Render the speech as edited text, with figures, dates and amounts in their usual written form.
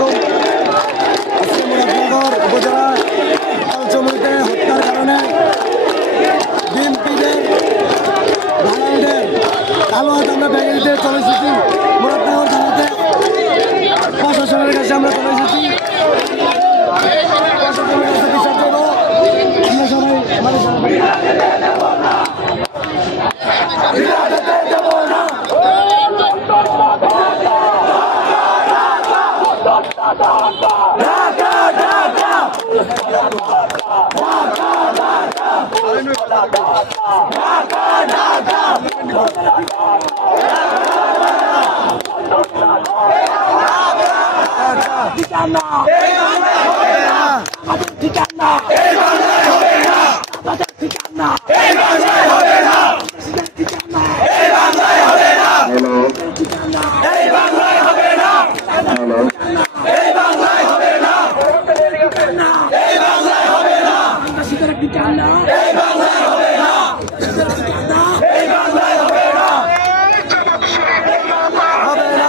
আলাইকুম। আজকে মুরাদনগর উপজেলা জমিতে হত্যার কারণে বিএনপিদের দালালদের কালো হাত আমরা ভেঙে দিতে চলে এসেছি। মুরাদনগর থানাতে প্রশাসনের কাছে আমরা চলে এসেছি। প্রশাসনের কাছে বিচার দেব। আমরা সবাই আমাদের ঠিকানা ঠিকানা ঠিকানা হবে না।